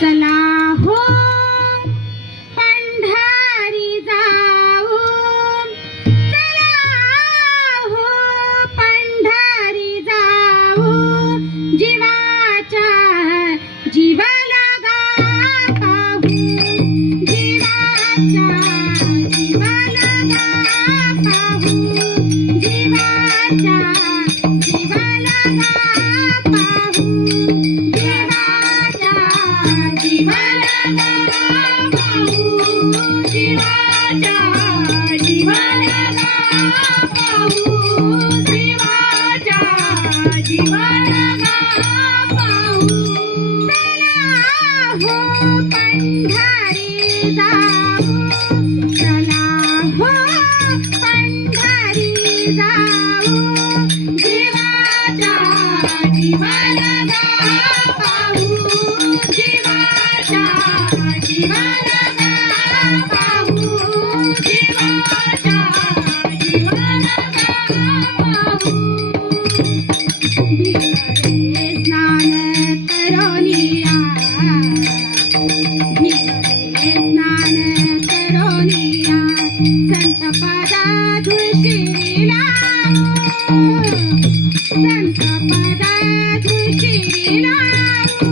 चला हो पंढरी जाऊ, चला हो पंढरी जाऊ, जीवाच्या जीवा लगा पाहू, जीवाच्या जीवा लगा पाहू, जीवाच्या जीवा लगा पाहू, जीवाच्या जीवा लगा पाहू, जीवाच्या जीवा लगा पाहू, जीवाच्या जीवा लगा पाहू. चला हो पंढरी जाऊ, चला हो पंढरी जाऊ, जीवाच्या जीवा लगा पाहू, जीवाच्या जीवा लगा पाहू, जीवाच्या जीवा लगा पाहू. भितरे स्नान करोनिया, भितरे स्नान करोनिया, संत पदा धुशिरी लावू, संत पदा धुशिरी लावू,